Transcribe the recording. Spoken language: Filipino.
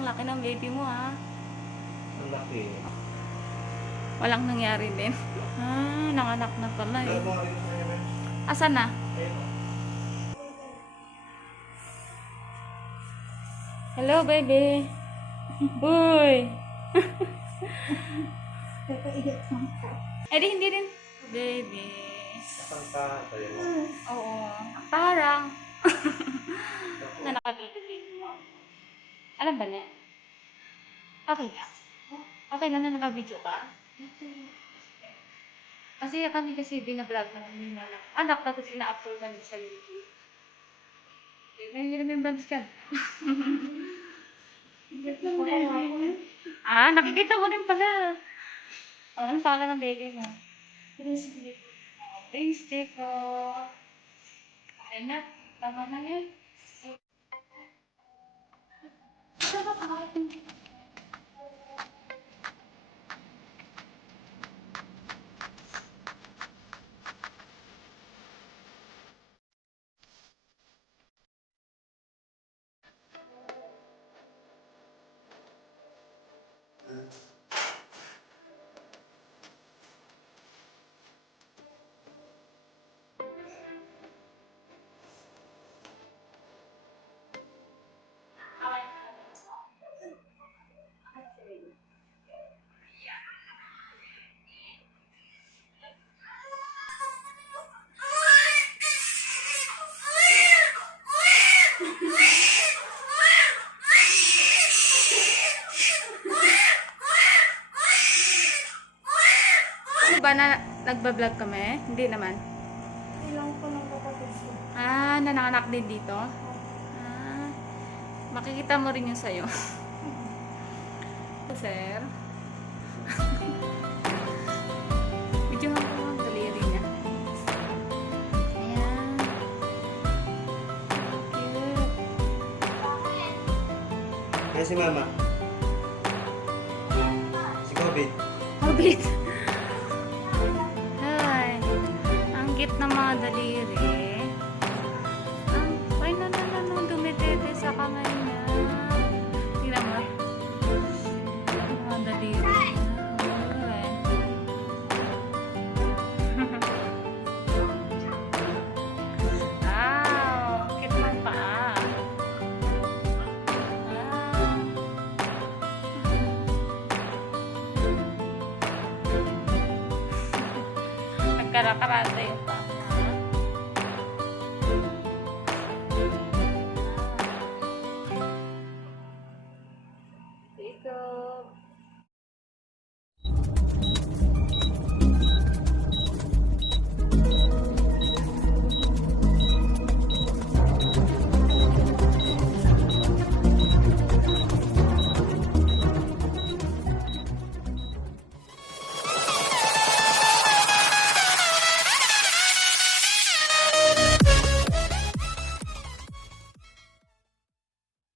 Ang laki ng baby mo, ha? Ang laki. Walang nangyari din. Nanganak na pala eh. Dalawa rin sa kanya, men. Asan na? Ayun, oh. Hello, baby. Uy. Eh, di, hindi din. Baby. Nasaan ka? Tayo mo. Oo. Parang. Na nakabibigay mo. Alam ba niya? Okay na. Okay na na nakabidyo ka. Kasi kami kasi binablog na namin na anak tapos ina-upload namin sa YouTube. May remembrance ka. Nakikita mo din pala. Ano pala ng baby mo? Tasty ko. Ayan na. Tama na yan. Ba na nagbablog kami? Hindi naman. Ilang ko ng kapatid ko. Nananganak din dito? Makikita mo rin yung sayo. Sir. Video nga po ang daliri niya. Ayan. Cute. Kaya si mama. Si Kobe. Mabit. Ay. Ang cute ng mga daliri. Ay, dumidede sa kamay niya. Tingnan mo. Ang mga daliri. Ay. Wow. Cute ng paa. Nagkarakarate.